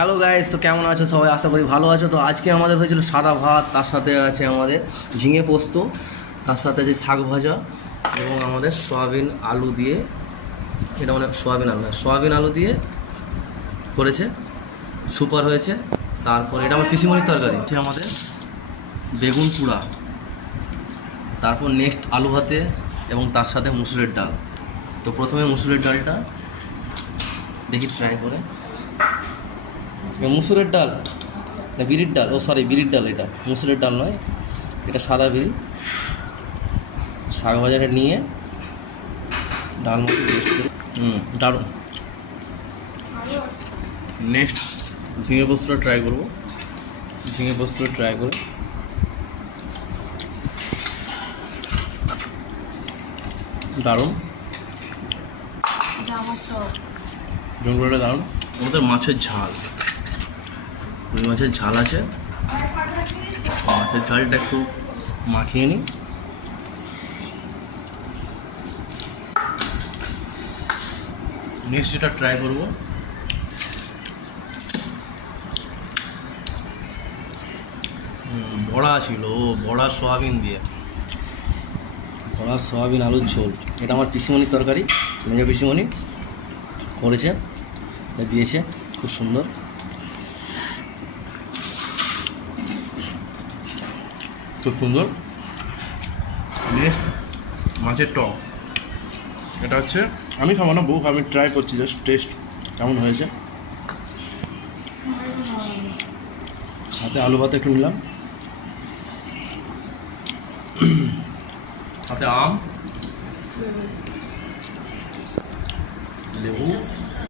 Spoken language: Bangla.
হ্যালো গাইস, তো কেমন আছো সবাই? আশা করি ভালো আছো। তো আজকে আমাদের হয়েছিল সাদা ভাত, তার সাথে আছে আমাদের ঝিঙে পোস্ত, তার সাথে আছে শাক ভাজা এবং আমাদের সয়াবিন আলু দিয়ে, এটা মানে সয়াবিন আলু দিয়ে করেছে, সুপার হয়েছে। তারপর এটা আমার পিসিমণির তরকারি, এটা আমাদের বেগুন পোড়া, তারপর নেক্সট আলু ভাতে এবং তার সাথে মুসুরের ডাল। তো প্রথমে মুসুরের ডালটা দেখি ট্রাই করে। মুসুরের ডাল না বিরির ডাল, বিরির ডাল, এটা মুসুরের ডাল নয়, এটা সাদা বিরি। শাক ভাজাটা নিয়ে ডাল মতো টেস্ট করে দারুণ। নেক্সট ঝিঙে পোস্তটা ট্রাই করবো, ঝিঙে পোস্তটা ট্রাই করে দারুণ, জঙ্গলটা দারুণ। আমাদের মাছের ঝাল, রুই মাছের ঝাল আছে, মাছের ঝালটা একটু মাখিয়ে নিই। নেক্সট এটা ট্রাই করবো, বড়া ছিল, বড়া সয়াবিন দিয়ে, বড়া সয়াবিন আলুর ঝোল। এটা আমার পিসিমণির তরকারি, মেজো পিসিমণি করেছে, দিয়েছে, খুব সুন্দর, খুব সুন্দর। নেক্সট মাছের টক, এটা হচ্ছে আমি খাবো না, বউ, আমি ট্রাই করছি জাস্ট টেস্ট কেমন হয়েছে। সাথে আলু ভাত একটু নিলাম, সাথে আম, লেবু।